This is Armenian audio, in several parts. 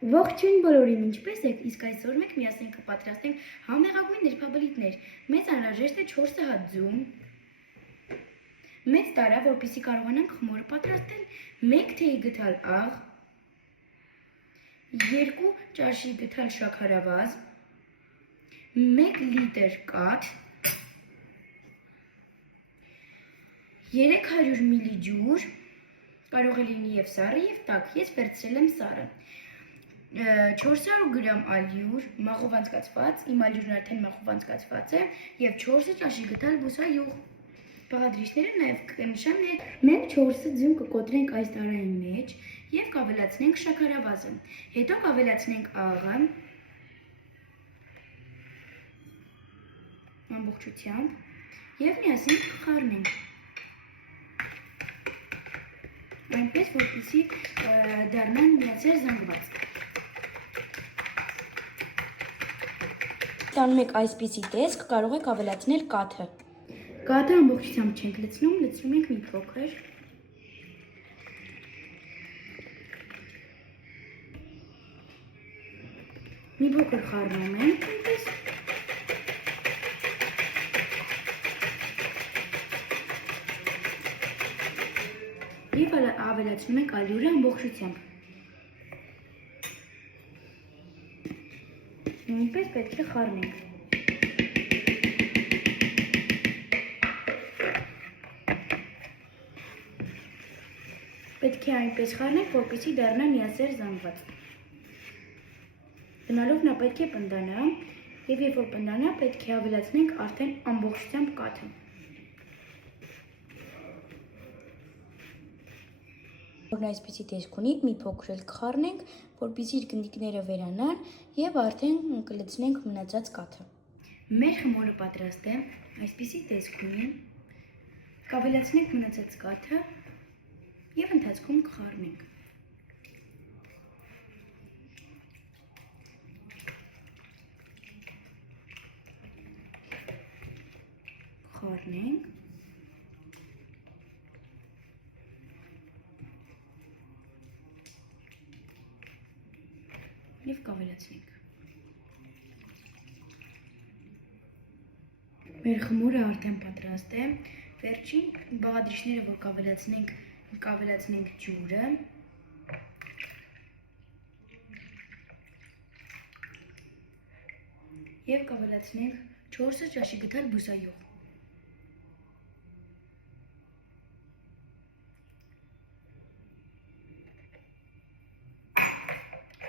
Ողջույն բոլորին, ինչպե՞ս եք, իսկ այսօր մենք միասին կպատրաստենք համեղագույն նրբաբլիթներ։ Մեզ անհրաժեշտ է 4 հատ ձուն, մեծ տարա, որպեսզի կարողանանք խմորը պատրաստել, 1 թեյի գթալ աղ, 2 ճաշի գթալ շաքարավազ, 1 լիտր կաթ, 300 մլ ջուր, կարող է լինի և սառը, և տաք, ես վերցրել եմ սառը, 400 գրամ ալյուր, մաղով անցկացված, իմ ալյուրն արդեն մաղով անցկացված է, և 4 ճաշի գթալ բուսայուղ։ Բաղադրիչները նաև կնշեմ, մենք 4 ձուն կկոտրենք այս տարայի մեջ և կավելացնենք շաքարավազը, հետո կավելացնենք աղը ամբողջությամբ և միասին կխառնենք, այնպես որպեսզի դառնան միասին զանգված։ Ստանում եք այսպիսի տեսք, կարող եք ավելացնել կաթը։ Կաթը ամբողջությամբ չենք լցնում, լցնում ենք մի փոքր։ Մի փոքր խառնում ենք, այնպես։ Եվ ավելացնում ենք ալյուրը ամբողջությամբ։ Նույնպես պետք է խառնենք։ Պետք է այնպես խառնենք, որպեսզի դառնա միասեր զանգված։ Գնալով նա պետք է պնդանա, և երբ որ պնդանա, պետք է ավելացնենք արդեն ամբողջությամբ կաթը։ Որն այսպիսի տեսք ունի, մի փոքր էլ կխառնենք, որպեսզի իր գնդիկները վերանան և արդեն կլցնենք մնացած կաթը։ Մեր խմորը պատրաստ է, այսպիսի տեսք ունի, կավելացնենք մնացած կաթը և ընթացքում կխառնենք։ Խառնենք։ Եվ կավելացնենք։ Մեր խմորը արդեն պատրաստ է, վերջին բաղադրիչները, որ կավելացնենք ջուրը, և կավելացնենք 4 ճաշի գթալ բուսայուղ։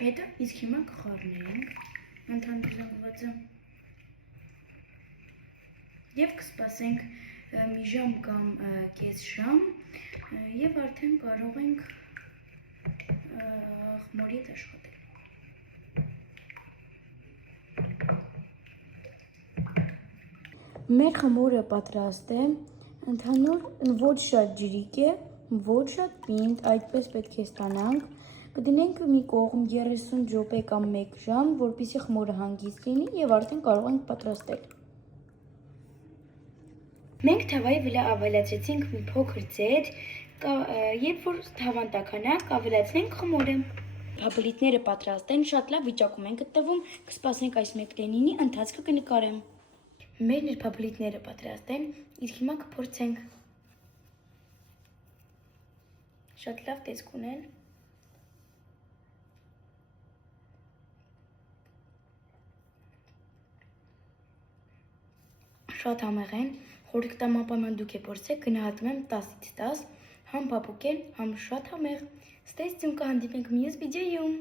Հետո իսկ հիմա կխառնենք ընդհանուր զանգվածը և կսպասենք մի ժամ կամ կես ժամ և արդեն կարող ենք խմորի հետ աշխատել։ Մեր խմորը պատրաստ է, ընդհանուր ոչ շատ ջրիկ է, ոչ շատ պինդ, այդպես պետք է ստանանք։ Կդնենք մի կողմ 30 րոպե կամ 1 ժամ, որպեսզի խմորը հանգիստ լինի և արդեն կարող ենք պատրաստել։ Մենք թավայի վրա ավելացրեցինք մի փոքր ձետ, երբ որ թավան տաքանա, կավելացնենք խմորը։ Նրբաբլիթները պատրաստ են, շատ լավ վիճակում են գտնվում, կսպասենք այս մեկնենինի ընթացքը կնկարեմ։ Մեր նրբաբլիթները պատրաստ են, իսկ հիմա կփորձենք։ Շատ լավ տեսք ունեն։ Շատ համեղ են, խորհուրդ կտամ անպայման դուք փորձեք, գնահատում եմ 10-ից 10, համ փափուկ են, համ շատ համեղ։ Ստեսություն կհանդիպենք մյուս վիդեոյում։